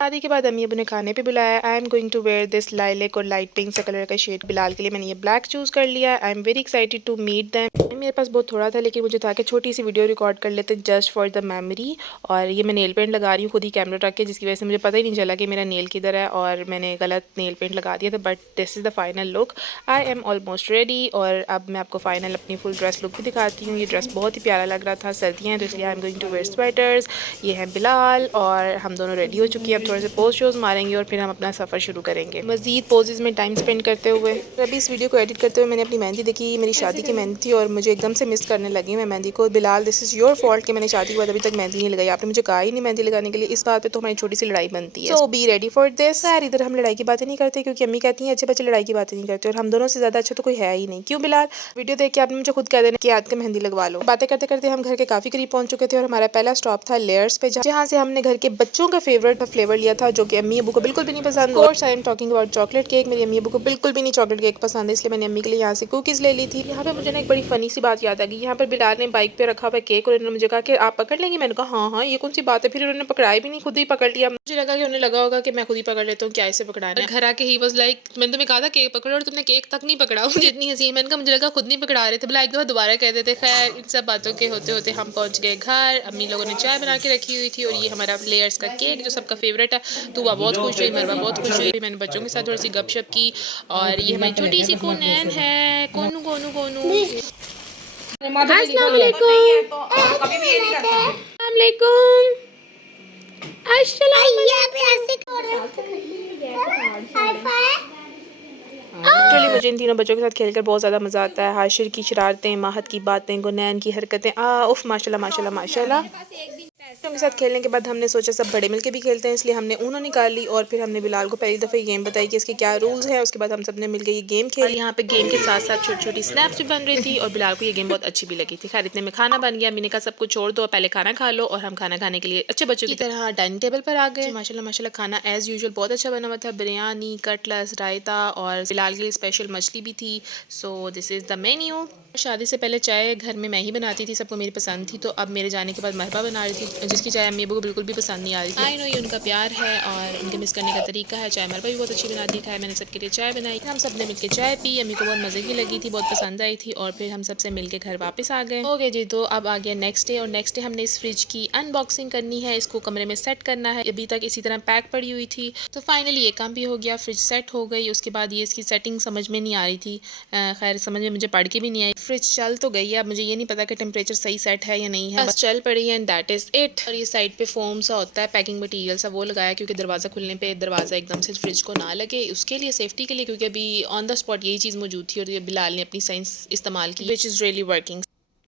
शादी के बाद अम्मी अबू ने खाने पे बुलाया। I am going to wear this lilac और लाइट पिंक सा कलर का शेड। बिलाल के लिए मैंने ये ब्लैक चूज़ कर लिया। I am very excited to meet them. मेरे पास बहुत थोड़ा था लेकिन मुझे था कि छोटी सी वीडियो रिकॉर्ड कर लेते जस्ट फॉर द मेमोरी। और ये मैं नेल पेंट लगा रही हूँ खुद ही कैमरा रख के, जिसकी वजह से मुझे पता ही नहीं चला कि मेरा नेल किधर है और मैंने गलत नेल पेंट लगा दिया था। But this is the final look. I am almost ready और अब मैं आपको फाइनल अपनी फुल ड्रेस लुक भी दिखाती हूँ। ये ड्रेस बहुत ही प्यारा लग रहा था, सर्दियाँ हैं तो इसलिए I am going to wear sweaters. ये है बिलाल और हम दोनों रेडी हो चुकी हैं। अब थोड़े से पोज शोज मारेंगे और फिर हम अपना सफ़र शुरू करेंगे मज़ीद पोजेज में टाइम स्पेंड करते हुए। अभी इस वीडियो को एडिट करते हुए मैंने अपनी मेहंदी देखी, मेरी शादी की मेहंदी थी और मुझे एकदम से मिस करने लगी मैं मेहंदी को। Bilal this is your fault कि मैंने शादी के बाद अभी तक मेहंदी नहीं लगाई। आपने मुझे कहा ही नहीं मेहंदी लगाने के लिए, इस बात पे तो हमारी छोटी सी लड़ाई बनती है। सो बी रेडी फॉर दिस। यार इधर हम लड़ाई की बातें नहीं करते क्योंकि अम्मी कहती हैं अच्छे बच्चे लड़ाई की बातें नहीं करते और हम दोनों से ज़्यादा अच्छा तो कोई है ही नहीं। क्यों बिलाल? वीडियो देख के आपने मुझे खुद कह देना कि आज का मेहंदी लगवा लो। बातें करते करते हम घर के काफ़ी करीब पहुंच चुके थे और हमारा पहला स्टॉप था लेयर्स पे, जहाँ से हमने घर के बच्चों का फेवरेट फ्लेवर लिया था जो कि अम्मी अबू को बिल्कुल भी नहीं पसंद। Course I am talking about chocolate cake. मेरी अम्मी अबू को बिल्कुल भी नहीं चॉकलेट केक पसंद है, इसलिए मैंने अम्मी के लिए यहाँ से कुकीज़ ले ली थी। यहाँ पे मुझे ना एक बड़ी फनी सी बात याद आ गई। यहाँ पर बिलाल ने बाइक पे रखा हुआ केक और उन्होंने मुझे कहा कि आप पकड़ लेंगी। मैंने कहा हाँ हाँ ये कौन सी बात है। फिर उन्होंने पकड़ाई भी नहीं, खुद ही पकड़ लिया। मुझे लगा कि उन्हें लगा होगा कि मैं खुद ही पकड़ लेता हूँ, क्या इसे पकड़ाना है। घर आके ही वाज लाइक मैंने तुम्हें कहा था केक पकड़ो और तुमने केक तक नहीं पकड़ा। मुझे इतनी हंसी। मैंने कहा मुझे लगा खुद नहीं पकड़ा रहे थे, भला एक दफा दोबारा कह देते। खैर इन सब बातों के होते होते हम पहुंच गए घर। अम्मी लोगों ने चाय बना के रखी हुई थी और ये हमारा लेयर्स का केक जो सबका फेवरेट है। तो वह बहुत खुश हुई, मरवा बहुत खुश हुई। मैंने बच्चों के साथ थोड़ी सी गपशप की और ये हमारी छोटी सी कोनैन है। कोनू कोनू कोनू। अस्सलाम वालेकुम। अस्सलाम वालेकुम। अस्सलाम लिटरली मुझे इन तीनों बच्चों के साथ खेलकर बहुत ज़्यादा मज़ा आता है। हाशिर की शरारतें, माहत की बातें, गुनैन की हरकतें, उफ माशाल्लाह माशाल्लाह माशाल्लाह। बच्चों के साथ खेलने के बाद हमने सोचा सब बड़े मिलके भी खेलते हैं, इसलिए हमने ऊनो निकाल ली और फिर हमने बिलाल को पहली दफ़ा गेम बताई कि इसके क्या रूल्स हैं। उसके बाद हम सब ने मिलकर ये गेम खेली। यहाँ पे गेम के साथ साथ छोटी छोटी स्नैप्स भी बन रही थी और बिलाल को ये गेम बहुत अच्छी भी लगी थी। खैर इतने में खाना बन गया। मैंने कहा सब कुछ छोड़ दो, पहले खाना खा लो। और हम खाना खाने के लिए अच्छे बच्चों की तरह डाइनिंग टेबल पर आ गए। माशाल्लाह माशाल्लाह खाना एज यूजुअल बहुत अच्छा बना हुआ था। बिरयानी, कटलेट्स, रायता और बिलाल के लिए स्पेशल मछली भी थी। So this is the menu. शादी से पहले चाय घर में मैं ही बनाती थी, सबको मेरी पसंद थी। तो अब मेरे जाने के बाद महबा बना रही थी, जिसकी चाय अम्मी अबू को बिल्कुल भी पसंद नहीं आ रही थी। आई नो ये उनका प्यार है और उनके मिस करने का तरीका है। चाय महबा भी बहुत अच्छी बनाती है। मैंने सबके लिए चाय बनाई, हम सब ने मिलकर चाय पी। अम्मी को बहुत मज़े की लगी थी, बहुत पसंद आई थी और फिर हम सबसे मिलकर घर वापस आ गए। ओके जी, तो अब आ गया नेक्स्ट डे और नेक्स्ट डे हमने इस फ्रिज की अनबॉक्सिंग करनी है, इसको कमरे में सेट करना है। अभी तक इसी तरह पैक पड़ी हुई थी, तो फाइनली ये काम भी हो गया, फ्रिज सेट हो गई। उसके बाद ये इसकी सेटिंग समझ में नहीं आ रही थी, खैर समझ में मुझे पढ़ के भी नहीं आई। फ्रिज चल तो गई है, अब मुझे ये नहीं पता कि टेम्परेचर सही सेट है या नहीं है, बस चल पड़ी है एंड दैट इज़ इट। और ये साइड पे फोम सा होता है, पैकिंग मटीरियल सा, वो लगाया क्योंकि दरवाज़ा खुलने पे दरवाज़ा एकदम से फ्रिज को ना लगे, उसके लिए सेफ्टी के लिए, क्योंकि अभी ऑन द स्पॉट यही चीज़ मौजूद थी और ये बिलाल ने अपनी साइंस इस्तेमाल की, विच इज़ रियली वर्किंग।